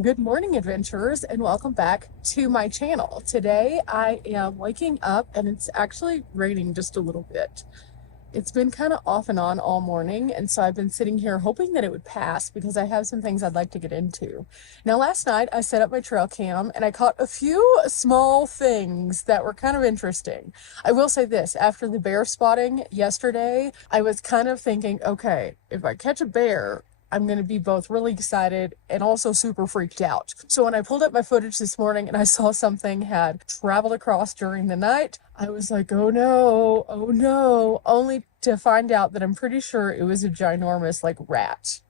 Good morning, adventurers, and welcome back to my channel. Today I am waking up and it's actually raining just a little bit. It's been kind of off and on all morning, and so I've been sitting here hoping that it would pass because I have some things I'd like to get into. Now, last night I set up my trail cam and I caught a few small things that were kind of interesting. I will say this, after the bear spotting yesterday, I was kind of thinking, okay, if I catch a bear, I'm going to be both really excited and also super freaked out. So when I pulled up my footage this morning and I saw something had traveled across during the night, I was like, oh no, only to find out that I'm pretty sure it was a ginormous rat.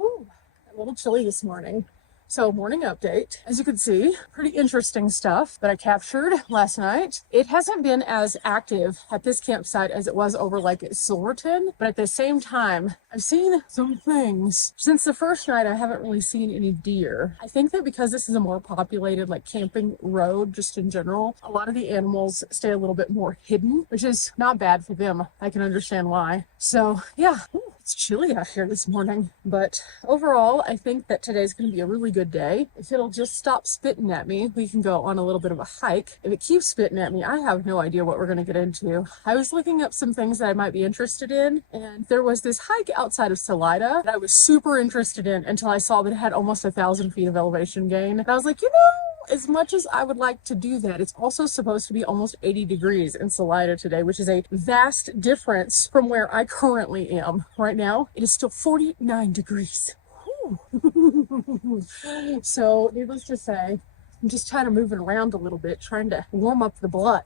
Ooh, a little chilly this morning. So morning update, as you can see, pretty interesting stuff that I captured last night. It hasn't been as active at this campsite as it was over at Silverton, but at the same time, I've seen some things. Since the first night, I haven't really seen any deer. I think that because this is a more populated camping road, just in general, a lot of the animals stay a little bit more hidden, which is not bad for them. I can understand why. So yeah. It's chilly out here this morning, but overall, I think that today's going to be a really good day. If it'll just stop spitting at me, we can go on a little bit of a hike. If it keeps spitting at me, I have no idea what we're going to get into. I was looking up some things that I might be interested in, and there was this hike outside of Salida that I was super interested in until I saw that it had almost 1,000 feet of elevation gain. And I was like, as much as I would like to do that, it's also supposed to be almost 80 degrees in Salida today, which is a vast difference from where I currently am. Right now, it is still 49 degrees. So, needless to say, I'm just kind of moving around a little bit, trying to warm up the blood.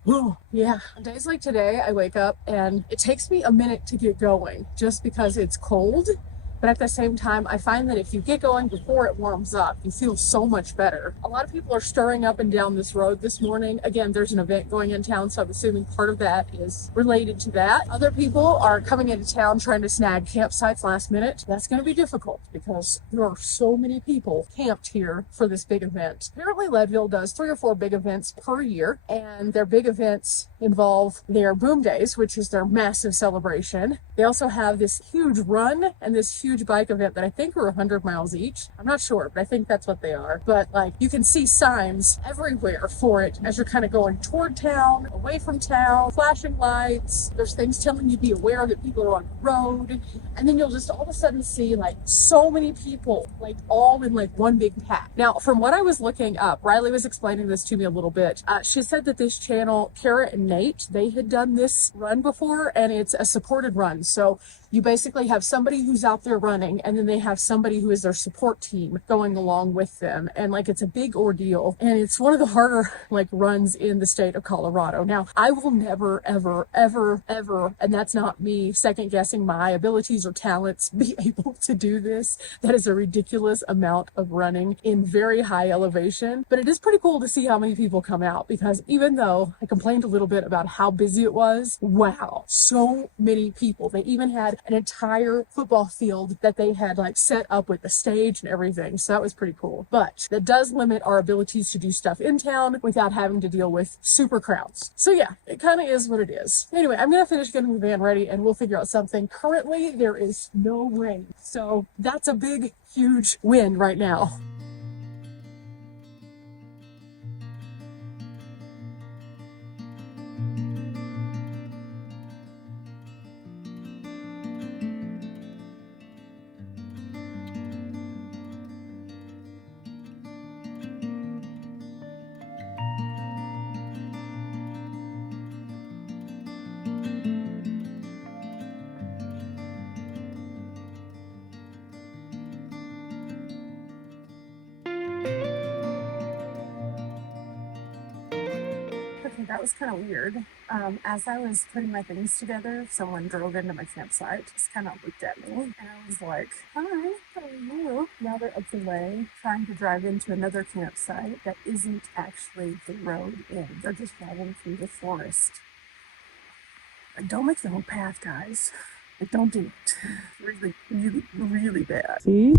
Yeah. On days like today, I wake up and it takes me a minute to get going just because it's cold. But at the same time, I find that if you get going before it warms up, you feel so much better. A lot of people are stirring up and down this road this morning. Again, there's an event going in town, so I'm assuming part of that is related to that. Other people are coming into town trying to snag campsites last minute. That's going to be difficult because there are so many people camped here for this big event. Apparently, Leadville does 3 or 4 big events per year, and their big events involve their boom days, which is their massive celebration. They also have this huge run and this huge bike event that I think are 100 miles each. I'm not sure, but I think that's what they are. But you can see signs everywhere for it as you're kind of going toward town, away from town, flashing lights. There's things telling you be aware that people are on the road. And then you'll just all of a sudden see so many people all in one big pack. Now, from what I was looking up, Riley was explaining this to me a little bit. She said that this channel, Kara and Nate, they had done this run before, and it's a supported run. So you basically have somebody who's out there running, and then they have somebody who is their support team going along with them. And it's a big ordeal, and it's one of the harder runs in the state of Colorado. Now, I will never, ever, ever, ever, and that's not me second guessing my abilities or talents, be able to do this. That is a ridiculous amount of running in very high elevation, but it is pretty cool to see how many people come out, because even though I complained a little bit about how busy it was, wow, so many people. They even had an entire football field that they had set up with the stage and everything. So that was pretty cool. But that does limit our abilities to do stuff in town without having to deal with super crowds. So yeah, it kind of is what it is. Anyway, I'm going to finish getting the van ready and we'll figure out something. Currently, there is no rain. So that's a big, huge win right now. Okay, that was kind of weird. As I was putting my things together, someone drove into my campsite, just kind of looked at me, and I was like, hi, how are you? Now they're up the way, trying to drive into another campsite that isn't actually the road in. They're just driving through the forest. Don't make your own path, guys. Don't do it. Really, really, really bad. See?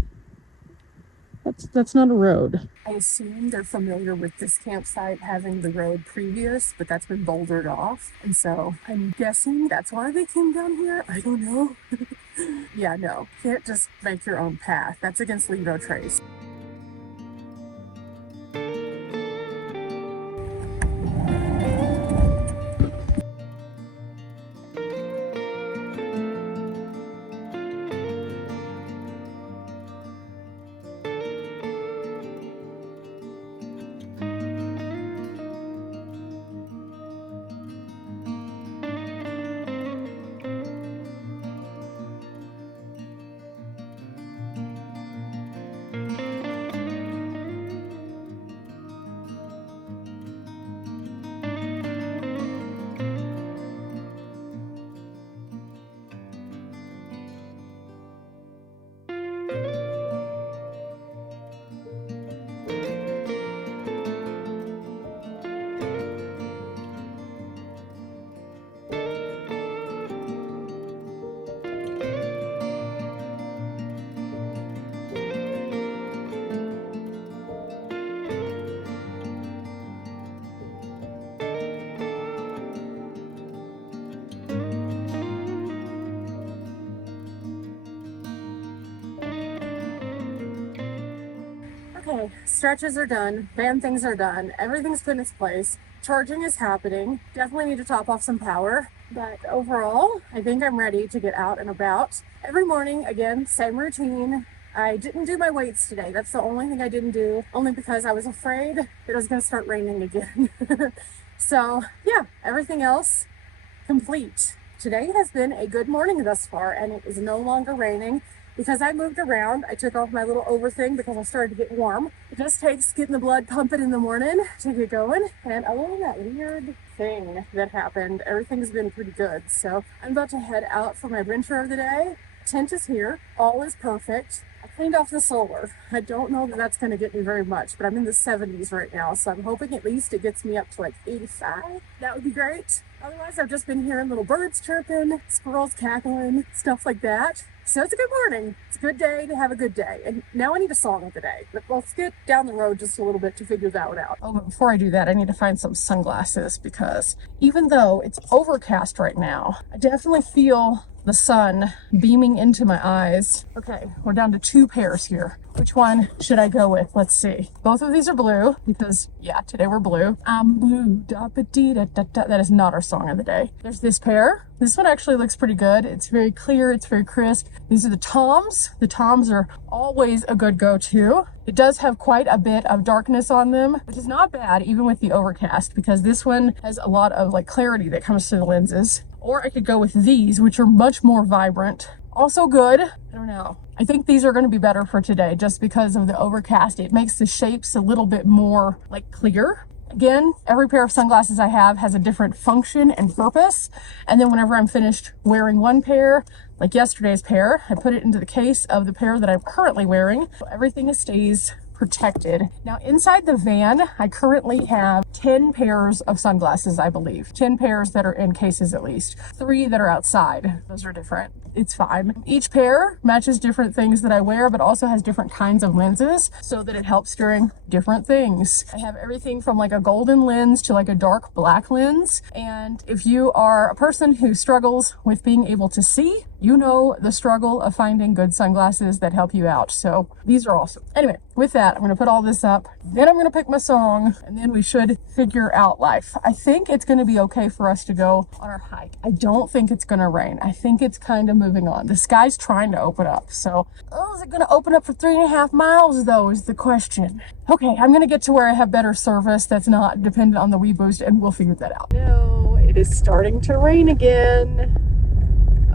That's not a road. I assume they're familiar with this campsite having the road previous, but that's been bouldered off. And so I'm guessing that's why they came down here. I don't know. Yeah, no, can't just make your own path. That's against Levo Trace. Okay, stretches are done, band things are done, everything's put in its place, charging is happening, definitely need to top off some power, but overall, I think I'm ready to get out and about. Every morning, again, same routine. I didn't do my weights today. That's the only thing I didn't do, only because I was afraid it was going to start raining again. So yeah, everything else complete. Today has been a good morning thus far, and it is no longer raining. Because I moved around, I took off my little over thing because I started to get warm. It just takes getting the blood pumping in the morning to get going. And other than that weird thing that happened, everything's been pretty good. So I'm about to head out for my adventure of the day. Tent is here, all is perfect. I cleaned off the solar. I don't know that that's going to get me very much, but I'm in the 70s right now, so I'm hoping at least it gets me up to like 85. That would be great. Otherwise, I've just been hearing little birds chirping, squirrels cackling, stuff like that. So it's a good morning. It's a good day to have a good day. And now I need a song of the day. But let's get down the road just a little bit to figure that one out. Oh, but before I do that, I need to find some sunglasses because even though it's overcast right now, I definitely feel the sun beaming into my eyes. Okay, we're down to 2 pairs here. Which one should I go with? Let's see. Both of these are blue because, yeah, today we're blue. I'm blue, da ba dee da da da. That is not our song of the day. There's this pair. This one actually looks pretty good. It's very clear. It's very crisp. These are the Toms. The Toms are always a good go-to. It does have quite a bit of darkness on them, which is not bad even with the overcast because this one has a lot of like clarity that comes through the lenses. Or I could go with these, which are much more vibrant. Also good. I don't know. I think these are going to be better for today just because of the overcast. It makes the shapes a little bit more like clear. Again, every pair of sunglasses I have has a different function and purpose. And then whenever I'm finished wearing one pair, like yesterday's pair, I put it into the case of the pair that I'm currently wearing. So everything stays protected. Now inside the van, I currently have 10 pairs of sunglasses, I believe. 10 pairs that are in cases at least. 3 that are outside. Those are different. It's fine. Each pair matches different things that I wear, but also has different kinds of lenses so that it helps during different things. I have everything from like a golden lens to like a dark black lens. And if you are a person who struggles with being able to see, you know the struggle of finding good sunglasses that help you out. So these are awesome. Anyway, with that, I'm going to put all this up. Then I'm going to pick my song and then we should figure out life. I think it's going to be okay for us to go on our hike. I don't think it's going to rain. I think it's kind of moving on. The sky's trying to open up. So, is it going to open up for 3.5 miles though is the question. Okay, I'm going to get to where I have better service that's not dependent on the Weeboost and we'll figure that out. No, it is starting to rain again.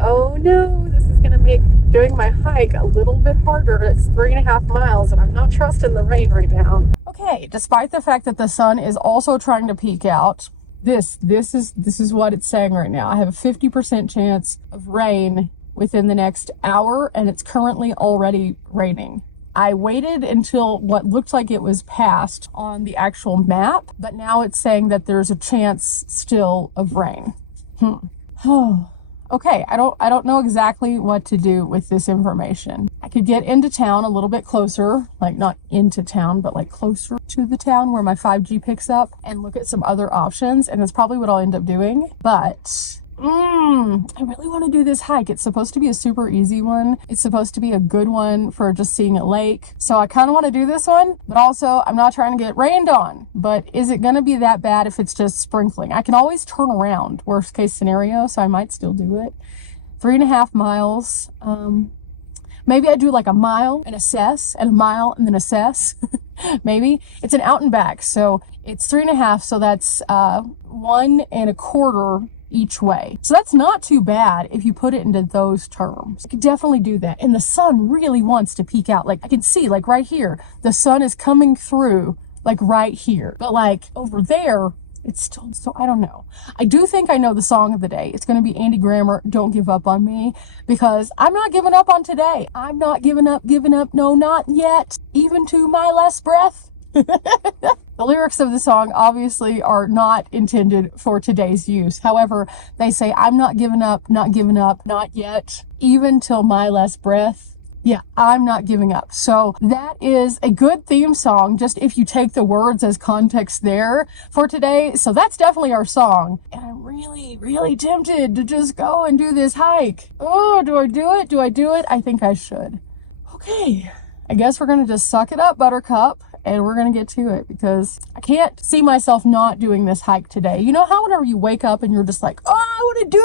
Oh no, this is going to make doing my hike a little bit harder. It's 3.5 miles and I'm not trusting the rain right now. Okay, despite the fact that the sun is also trying to peek out, this is what it's saying right now. I have a 50% chance of rain within the next hour and it's currently already raining. I waited until what looked like it was past on the actual map, but now it's saying that there's a chance still of rain. Okay, I don't know exactly what to do with this information. I could get into town a little bit closer, like not into town, but like closer to the town where my 5G picks up and look at some other options. And that's probably what I'll end up doing. But I really want to do this hike. It's supposed to be a super easy one. It's supposed to be a good one for just seeing a lake. So I kind of want to do this one, but also I'm not trying to get rained on. But is it going to be that bad if it's just sprinkling? I can always turn around, worst case scenario, so I might still do it. 3.5 miles. Maybe I do like a mile and assess, and a mile and then assess. Maybe. It's an out and back, so it's 3.5, so that's 1.25 each way. So that's not too bad if you put it into those terms. I could definitely do that. And the sun really wants to peek out. Like I can see, like right here, the sun is coming through, like right here. But like over there, it's still, so I don't know. I do think I know the song of the day. It's going to be Andy Grammer, Don't Give Up on Me, because I'm not giving up on today. I'm not giving up, no, not yet, even to my last breath. The lyrics of the song obviously are not intended for today's use. However, they say, I'm not giving up, not yet, even till my last breath. Yeah, I'm not giving up. So that is a good theme song, just if you take the words as context there for today. So that's definitely our song. And I'm really, really tempted to just go and do this hike. Oh, do I do it? I think I should. Okay, I guess we're going to just suck it up, Buttercup. And we're going to get to it because I can't see myself not doing this hike today. You know how whenever you wake up and you're just like, oh, I want to do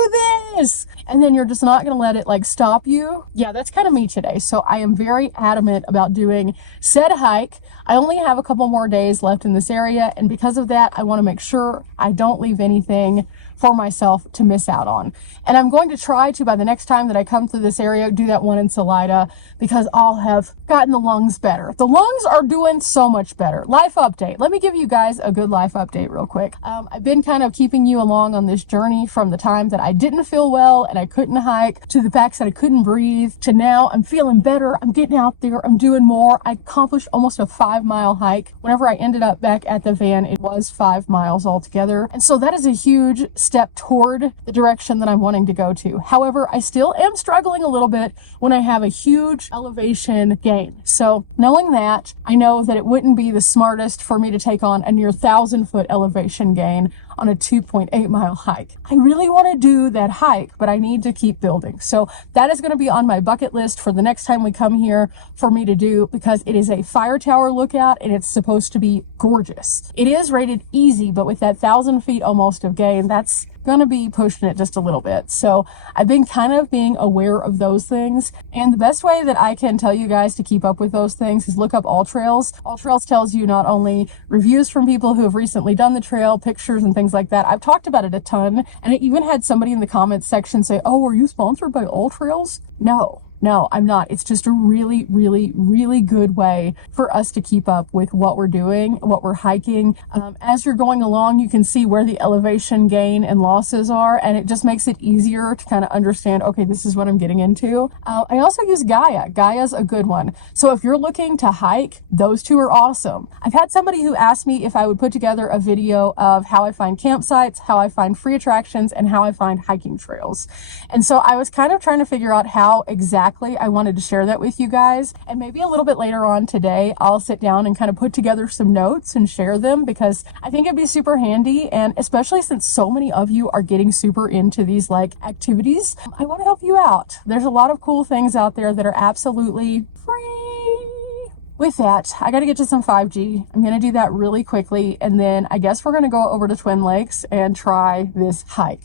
this. And then you're just not going to let it like stop you. Yeah, that's kind of me today. So I am very adamant about doing said hike. I only have a couple more days left in this area. And because of that, I want to make sure I don't leave anything for myself to miss out on. And I'm going to try to, by the next time that I come through this area, do that one in Salida because I'll have gotten the lungs better. The lungs are doing so much better. Life update. Let me give you guys a good life update real quick. I've been kind of keeping you along on this journey from the time that I didn't feel well and I couldn't hike to the facts that I couldn't breathe to now I'm feeling better. I'm getting out there. I'm doing more. I accomplished almost a 5-mile hike. Whenever I ended up back at the van, it was 5 miles altogether. And so that is a huge step toward the direction that I'm wanting to go to. However, I still am struggling a little bit when I have a huge elevation gain. So knowing that, I know that it wouldn't be the smartest for me to take on a near 1,000-foot elevation gain on a 2.8 mile hike. I really want to do that hike, but I need to keep building. So that is going to be on my bucket list for the next time we come here for me to do, because it is a fire tower lookout and it's supposed to be gorgeous. It is rated easy, but with that 1,000 feet almost of gain, that's going to be pushing it just a little bit. So I've been kind of being aware of those things. And the best way that I can tell you guys to keep up with those things is look up All Trails. All Trails tells you not only reviews from people who have recently done the trail, pictures and things like that. I've talked about it a ton. And I even had somebody in the comments section say, oh, are you sponsored by All Trails? No, I'm not. It's just a really, really, really good way for us to keep up with what we're doing, what we're hiking. As you're going along, you can see where the elevation gain and losses are, and it just makes it easier to kind of understand, okay, this is what I'm getting into. I also use Gaia. Gaia's a good one. So if you're looking to hike, those two are awesome. I've had somebody who asked me if I would put together a video of how I find campsites, how I find free attractions, and how I find hiking trails. And so I was kind of trying to figure out how exactly I wanted to share that with you guys. And maybe a little bit later on today, I'll sit down and kind of put together some notes and share them, because I think it'd be super handy. And especially since so many of you are getting super into these like activities, I want to help you out. There's a lot of cool things out there that are absolutely free. With that, I got to get to some 5G. I'm going to do that really quickly. And then I guess we're going to go over to Twin Lakes and try this hike.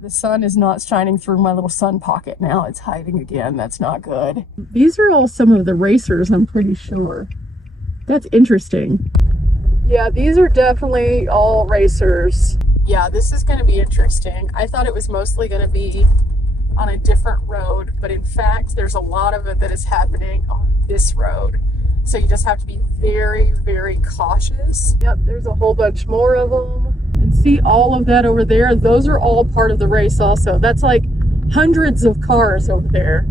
The sun is not shining through my little sun pocket now. It's hiding again. That's not good. These are all some of the racers, I'm pretty sure. That's interesting. Yeah, these are definitely all racers. Yeah, this is going to be interesting. I thought it was mostly going to be on a different road, but in fact, there's a lot of it that is happening on this road. So you just have to be very, very cautious. Yep, there's a whole bunch more of them. And see all of that over there? Those are all part of the race also. That's like hundreds of cars over there.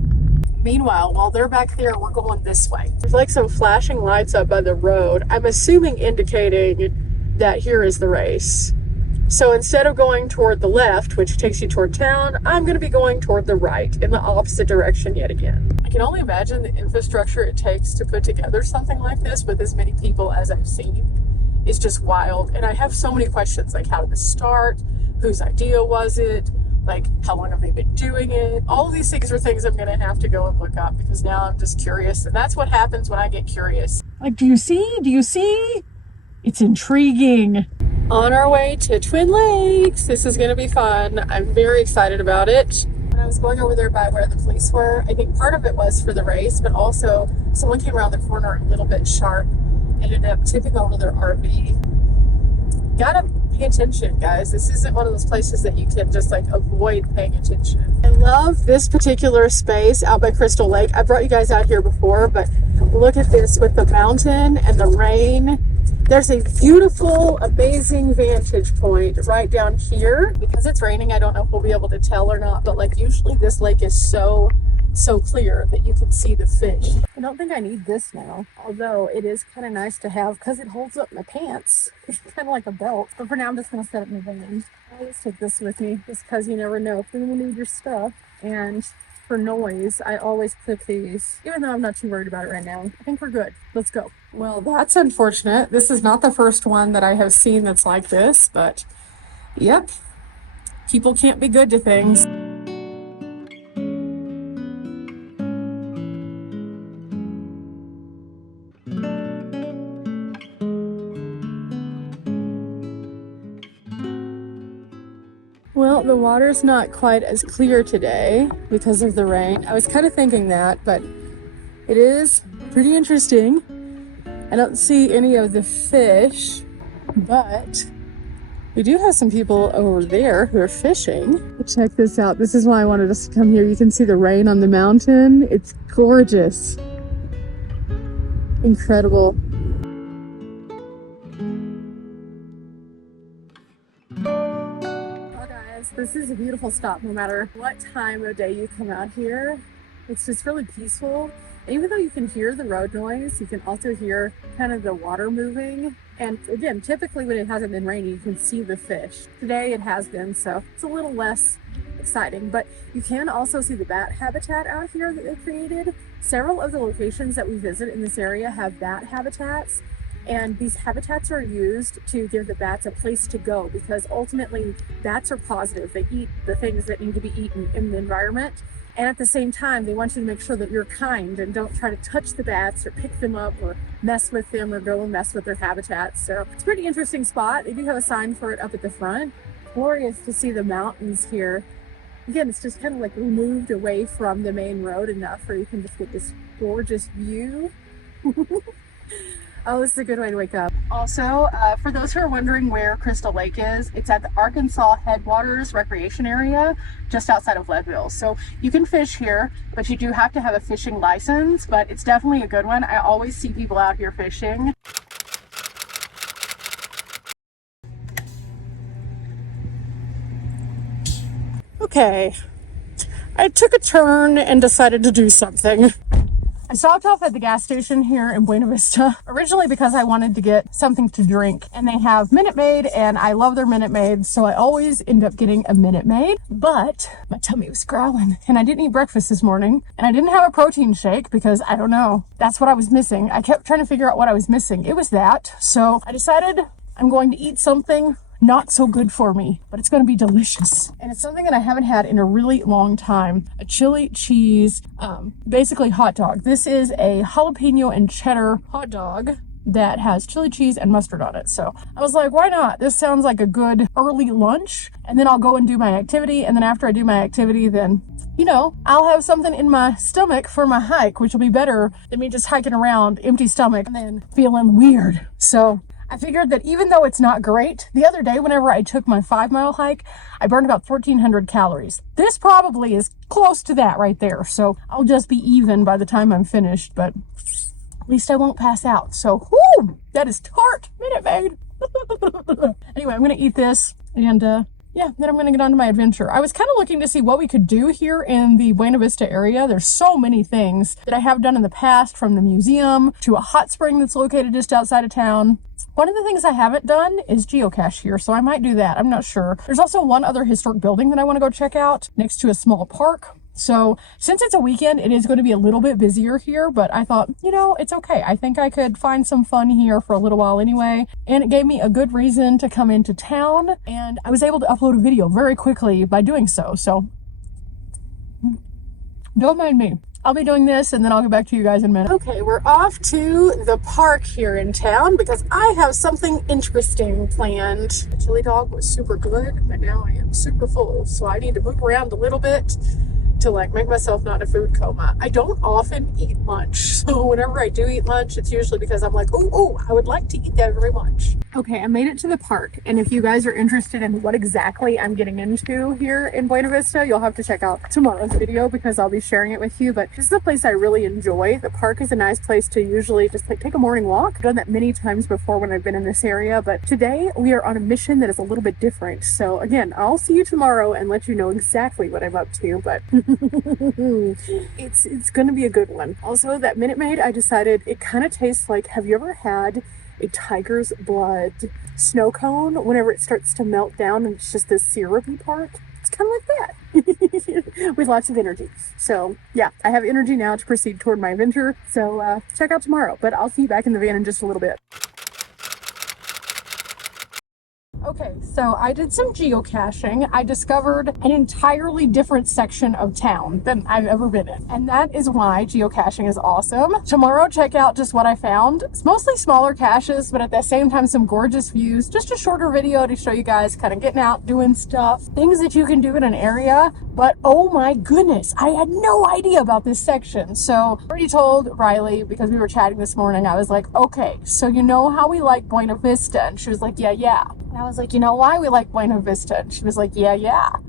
Meanwhile, while they're back there, we're going this way. There's like some flashing lights up by the road. I'm assuming indicating that here is the race. So instead of going toward the left, which takes you toward town, I'm going to be going toward the right in the opposite direction yet again. I can only imagine the infrastructure it takes to put together something like this with as many people as I've seen. It's just wild. And I have so many questions, like how did this start? Whose idea was it? Like, how long have they been doing it? All of these things are things I'm gonna have to go and look up because now I'm just curious, and that's what happens when I get curious. Like, do you see? Do you see? It's intriguing. On our way to Twin Lakes. This is gonna be fun. I'm very excited about it. When I was going over there by where the police were, I think part of it was for the race, but also someone came around the corner a little bit sharp, ended up tipping over their RV. Gotta pay attention, guys. This isn't one of those places that you can just like avoid paying attention. I love this particular space out by Crystal Lake. I brought you guys out here before, but look at this with the mountain and the rain. There's a beautiful, amazing vantage point right down here. Because it's raining, I don't know if we'll be able to tell or not, but like usually this lake is so clear that you can see the fish. I don't think I need this now, although it is kind of nice to have because it holds up my pants. It's kind of like a belt, but for now I'm just going to set it in the van. I always take this with me just because you never know if you need your stuff. And for noise, I always clip these, even though I'm not too worried about it right now. I think we're good. Let's go. Well, that's unfortunate. This is not the first one that I have seen that's like this, but yep, people can't be good to things. Well, the water's not quite as clear today because of the rain. I was kind of thinking that, but it is pretty interesting. I don't see any of the fish, but we do have some people over there who are fishing. Check this out. This is why I wanted us to come here. You can see the rain on the mountain. It's gorgeous. Incredible. This is a beautiful stop no matter what time of day you come out here. It's just really peaceful. And even though you can hear the road noise, you can also hear kind of the water moving. And again, typically when it hasn't been raining, you can see the fish. Today it has been, so it's a little less exciting. But you can also see the bat habitat out here that they created. Several of the locations that we visit in this area have bat habitats. And these habitats are used to give the bats a place to go because ultimately bats are positive. They eat the things that need to be eaten in the environment. And at the same time, they want you to make sure that you're kind and don't try to touch the bats or pick them up or mess with them or go and mess with their habitats. So it's a pretty interesting spot. They do have a sign for it up at the front. Glorious to see the mountains here. Again, it's just kind of like removed away from the main road enough where you can just get this gorgeous view. Oh, this is a good way to wake up. Also, for those who are wondering where Crystal Lake is, it's at the Arkansas Headwaters Recreation Area, just outside of Leadville. So you can fish here, but you do have to have a fishing license, but it's definitely a good one. I always see people out here fishing. Okay, I took a turn and decided to do something. I stopped off at the gas station here in Buena Vista, originally because I wanted to get something to drink, and they have Minute Maid, and I love their Minute Maid, so I always end up getting a Minute Maid, but my tummy was growling, and I didn't eat breakfast this morning, and I didn't have a protein shake because, I don't know, that's what I was missing. I kept trying to figure out what I was missing. It was that, so I decided I'm going to eat something not so good for me, but it's going to be delicious. And it's something that I haven't had in a really long time. A chili cheese, basically hot dog. This is a jalapeno and cheddar hot dog that has chili cheese and mustard on it. So I was like, why not? This sounds like a good early lunch. And then I'll go and do my activity. And then after I do my activity, then, you know, I'll have something in my stomach for my hike, which will be better than me just hiking around empty stomach and then feeling weird. So I figured that even though it's not great, the other day whenever I took my 5-mile hike, I burned about 1,300 calories. This probably is close to that right there. So I'll just be even by the time I'm finished, but at least I won't pass out. So, whoo, that is tart Minute Maid. Anyway, I'm going to eat this and yeah, then I'm going to get on to my adventure. I was kind of looking to see what we could do here in the Buena Vista area. There's so many things that I have done in the past, from the museum to a hot spring that's located just outside of town. One of the things I haven't done is geocache here, so I might do that. I'm not sure. There's also one other historic building that I want to go check out next to a small park. So since it's a weekend, it is going to be a little bit busier here, but I thought, you know, it's okay. I think I could find some fun here for a little while anyway. And it gave me a good reason to come into town, and I was able to upload a video very quickly by doing so. So don't mind me. I'll be doing this and then I'll get back to you guys in a minute. Okay, we're off to the park here in town because I have something interesting planned. The chili dog was super good, but now I am super full, so I need to move around a little bit to like make myself not in a food coma. I don't often eat lunch, so whenever I do eat lunch, it's usually because I'm like, oh, I would like to eat that very much. Okay, I made it to the park, and if you guys are interested in what exactly I'm getting into here in Buena Vista, you'll have to check out tomorrow's video because I'll be sharing it with you. But this is a place I really enjoy. The park is a nice place to usually just like take a morning walk. I've done that many times before when I've been in this area, but today we are on a mission that is a little bit different. So again, I'll see you tomorrow and let you know exactly what I'm up to, but it's gonna be a good one. Also, that Minute Maid, I decided it kind of tastes like, have you ever had a tiger's blood snow cone whenever it starts to melt down and it's just this syrupy part? It's kind of like that with lots of energy. So yeah, I have energy now to proceed toward my adventure. So check out tomorrow, but I'll see you back in the van in just a little bit. Okay, so I did some geocaching. I discovered an entirely different section of town than I've ever been in. And that is why geocaching is awesome. Tomorrow, check out just what I found. It's mostly smaller caches, but at the same time, some gorgeous views. Just a shorter video to show you guys kind of getting out, doing stuff, things that you can do in an area. But oh my goodness, I had no idea about this section. So I already told Riley, because we were chatting this morning, I was like, okay, so you know how we like Buena Vista? And she was like, yeah. And I was like, you know why we like Buena Vista? And she was like, yeah.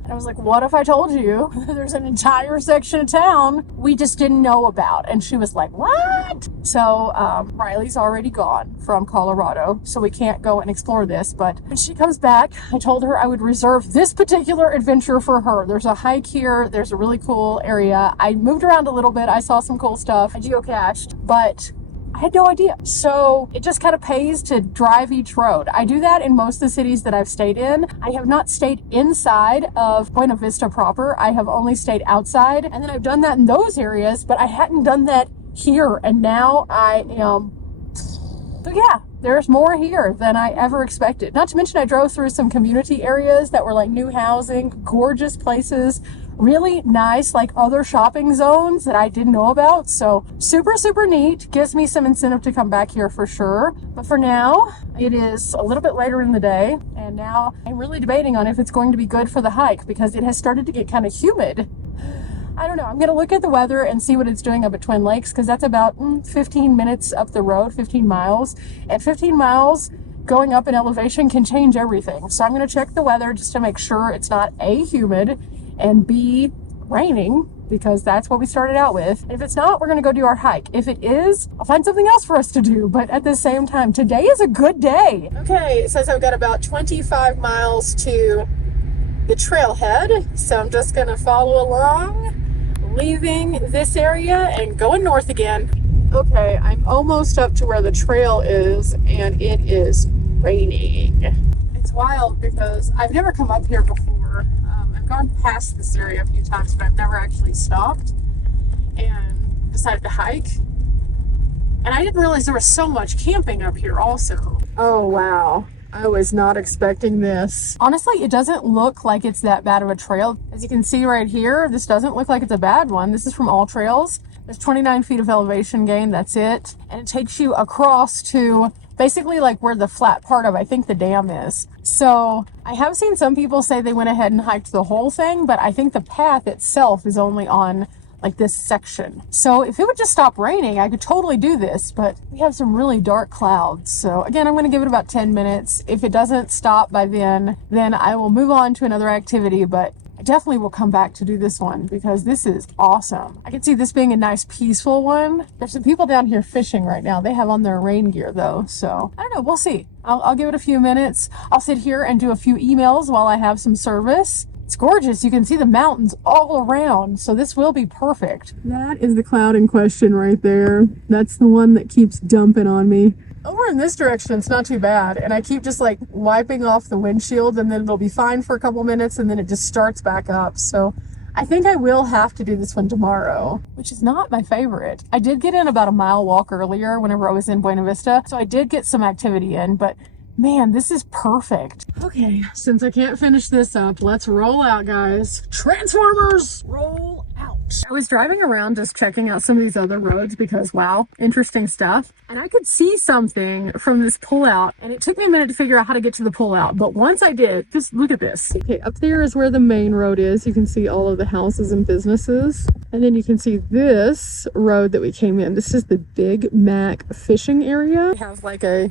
And I was like, what if I told you there's an entire section of town we just didn't know about? And she was like, what? So Riley's already gone from Colorado, so we can't go and explore this. But when she comes back, I told her I would reserve this particular adventure for her. There's a hike here. There's a really cool area. I moved around a little bit. I saw some cool stuff. I geocached, but I had no idea. So it just kind of pays to drive each road. I do that in most of the cities that I've stayed in. I have not stayed inside of Buena Vista proper. I have only stayed outside. And then I've done that in those areas, but I hadn't done that here. And now I am, so yeah, there's more here than I ever expected. Not to mention I drove through some community areas that were like new housing, gorgeous places, really nice, like other shopping zones that I didn't know about. So super neat. Gives me some incentive to come back here for sure. But for now, it is a little bit later in the day, and now I'm really debating on if it's going to be good for the hike because it has started to get kind of humid. I don't know. I'm going to look at the weather and see what it's doing up at Twin Lakes because that's about 15 minutes up the road, 15 miles. And 15 miles going up in elevation can change everything. So I'm going to check the weather just to make sure it's not A, humid, and B, raining, because that's what we started out with. And if it's not, we're going to go do our hike. If it is, I'll find something else for us to do. But at the same time, today is a good day. Okay, it says I've got about 25 miles to the trailhead. So I'm just going to follow along, leaving this area and going north again. Okay, I'm almost up to where the trail is, and it is raining. It's wild because I've never come up here before. I've gone past this area a few times, but I've never actually stopped and decided to hike. And I didn't realize there was so much camping up here also. Oh, wow. I was not expecting this. Honestly, it doesn't look like it's that bad of a trail. As you can see right here, this doesn't look like it's a bad one. This is from All Trails. There's 29 feet of elevation gain, that's it. And it takes you across to basically like where the flat part of, I think, the dam is. So I have seen some people say they went ahead and hiked the whole thing, but I think the path itself is only on like this section. So if it would just stop raining, I could totally do this, but we have some really dark clouds. So again, I'm going to give it about 10 minutes. If it doesn't stop by then I will move on to another activity, but I definitely will come back to do this one because this is awesome. I can see this being a nice peaceful one. There's some people down here fishing right now. They have on their rain gear though. So I don't know, we'll see. I'll give it a few minutes. I'll sit here and do a few emails while I have some service. It's gorgeous. You can see the mountains all around. So this will be perfect. That is the cloud in question right there. That's the one that keeps dumping on me. Over in this direction, it's not too bad. And I keep just like wiping off the windshield and then it'll be fine for a couple minutes and then it just starts back up. So I think I will have to do this one tomorrow, which is not my favorite. I did get in about a mile walk earlier whenever I was in Buena Vista, so I did get some activity in, but man, this is perfect. Okay, since I can't finish this up, let's roll out, guys. Transformers, roll out. I was driving around just checking out some of these other roads because, wow, interesting stuff. And I could see something from this pullout, and it took me a minute to figure out how to get to the pullout. But once I did, just look at this. Okay, up there is where the main road is. You can see all of the houses and businesses. And then you can see this road that we came in. This is the Big Mac fishing area. We have like a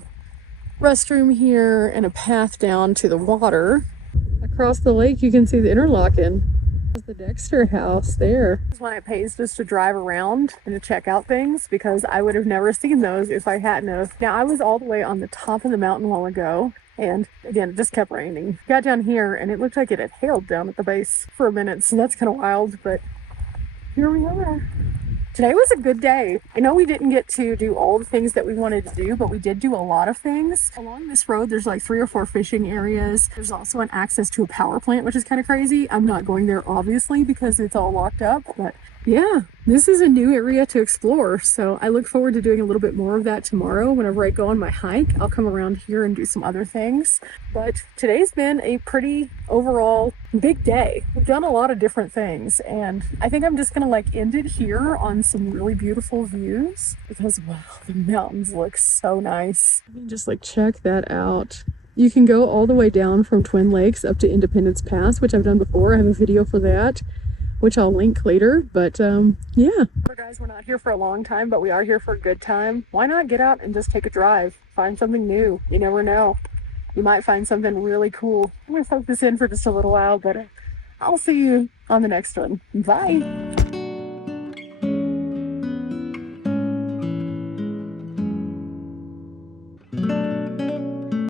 restroom here and a path down to the water. Across the lake you can see the interlocking. There's the Dexter house there. This is when it pays just to drive around and to check out things, because I would have never seen those if I hadn't have. Now I was all the way on the top of the mountain a while ago, and again it just kept raining. Got down here and it looked like it had hailed down at the base for a minute, so that's kind of wild, but here we are. Today was a good day. I know we didn't get to do all the things that we wanted to do, but we did do a lot of things. Along this road, there's like 3 or 4 fishing areas. There's also an access to a power plant, which is kind of crazy. I'm not going there, obviously, because it's all locked up, but yeah, this is a new area to explore. So I look forward to doing a little bit more of that tomorrow. Whenever I go on my hike, I'll come around here and do some other things. But today's been a pretty overall big day. We've done a lot of different things, and I think I'm just gonna like end it here on some really beautiful views, because wow, the mountains look so nice. I mean, just like check that out. You can go all the way down from Twin Lakes up to Independence Pass, which I've done before. I have a video for that, which I'll link later. But yeah. Guys, we're not here for a long time, but we are here for a good time. Why not get out and just take a drive? Find something new. You never know. You might find something really cool. I'm gonna soak this in for just a little while, but I'll see you on the next one. Bye.